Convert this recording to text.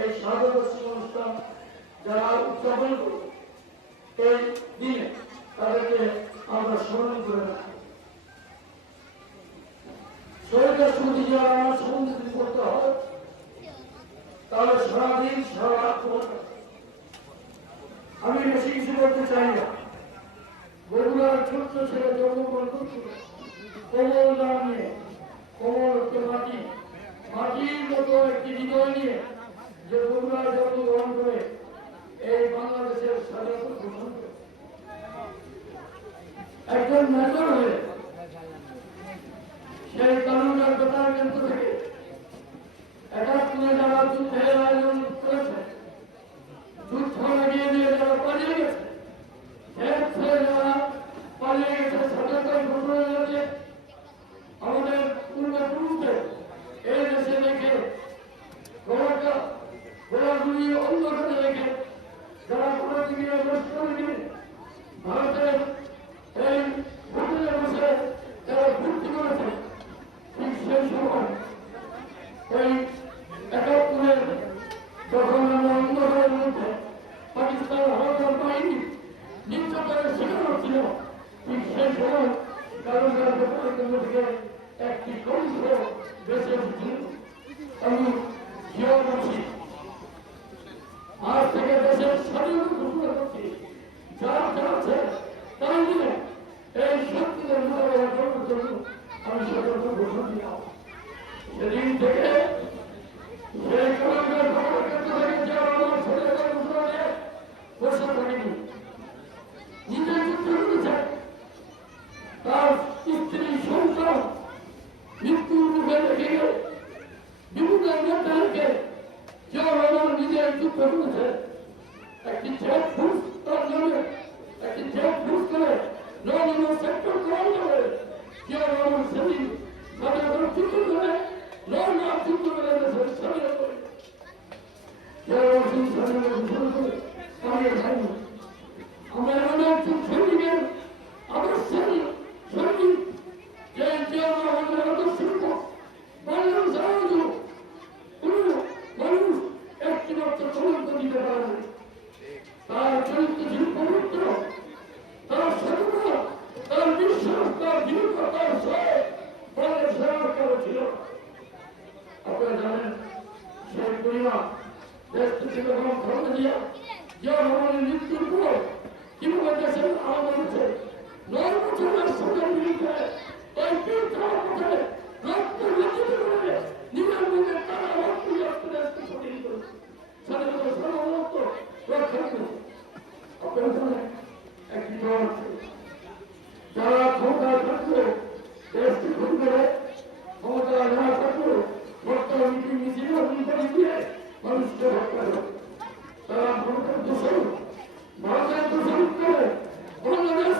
এই স্বাগত অনুষ্ঠান যারা উদযাপন করবে এই দিনে তাদেরকে আমরা স্মরণ করে রাখি। শহীদ রাষ্ট্রপতি জিয়া রহমান সম্বন্ধে যদি করতে হয় তাহলে সারাদিন সারা রাত করতে। আমি বেশি কিছু করতে চাই না। বগুড়ার ছোট্ট ছেলে জন্মগ্রহণ করছিল কোমল নাম নিয়ে, কোমল মাটি, মাটির মতো একটি হৃদয় নিয়ে যে বগুড়ার জন্মগ্রহণ করে এই বাংলাদেশের স্বাধীনতা ঘোষণা করে একজন মেজর হয়ে সেই কানুনের বেতার কেন্দ্র থেকে ৭১ যারা যুদ্ধের আয়োজন করেছে, যুদ্ধ লাগিয়ে দিয়ে যারা পালিয়ে গেছে, যারা পালিয়ে গেছে স্বাধীনতা ঘোষণা হয়েছে, আমাদের পূর্বপুরুষদের এই দেশে রেখে ঘোড়াগুলি অন্ধকারে রেখে যারা কোনোদিকে নষ্ট করেনি, ভারতের এই হোটেলে বসে যারা ভর্তি করেছে, ঠিক সেই সময় এই ৭১ যখন আমরা অন্ধকারের মধ্যে পাকিস্তান হানাদার বাহিনী নির্যাতনের শিকার হচ্ছিল, ঠিক সেই সময় কারণের কেন্দ্র থেকে একটি কংস বেঁচে উঠছিল। আমি জিয়া বলছি, আজ থেকে দেশের স্বাধীনতা ঘোষণা করছি, যারা চাচ্ছে তাই দিলে এই শক্তিদের মোকাবেলা করার জন্য আমি সতর্ক ঘোষণা দিলাম। সেদিন থেকে সেই কারণের কেন্দ্র থেকে যে আমার স্বাধীনতা ঘোষণা দিয়ে বসে থাকেনি, নিজে যুদ্ধ করেছে, তার স্ত্রী সন্তান মৃত্যুর মুখে রেখে বিপদের মধ্যে রেখে যে আমার নিজের যুদ্ধ করেছে, একটি জেট ফুস তার জন্য একটি জেট ফুস করে নয় সেক্টর করার জন্য যে আমার সেদিন স্বাধীনতার যুদ্ধ করে নয় যুদ্ধ করে দেশের স্বাধীনতা করে স্বাধীনতা ঘোষণা করে পালিয়ে যায়নি। আমরা এমন একজন সৈনিকের আদর্শের সৈনিক যে আমাদের আদর্শ বাংলার সাহায্য কোন মানুষ একটি মাত্র কলঙ্ক দিতে পারে না। তার চরিত্র ছিল পবিত্র, তার সততা, তার বিশ্বাস, তার দৃঢ়তা, তার সঙ্গে সেবা ছিল। আপনারা জানেন সেই পরিবার দেশ থেকে যখন ধর্ম দিয়া যে ভগবানের মৃত্যুর পর কিভাবে দেশের আলাদা হচ্ছে ৯ বছরের সরকার বিরুদ্ধে এই পীড়িতার পথে রক্ত লিখিত করে নিজের মুখে তারা রক্ত দেশকে স্বাধীন করেছে, স্বাধীনতা সার্বভৌমত্ব রক্ষা করেছে। আপনারা জানেন একটি দল আছে যারা ক্ষমতায় থাকলেও দেশকে খুন করে, ক্ষমতায় না থাকলেও বর্তমান মিটিং মিছিল দিয়ে মানুষকে হত্যা করে। তারা ভারতের দোষণ, ভারতের দোষণ করে বাংলাদেশ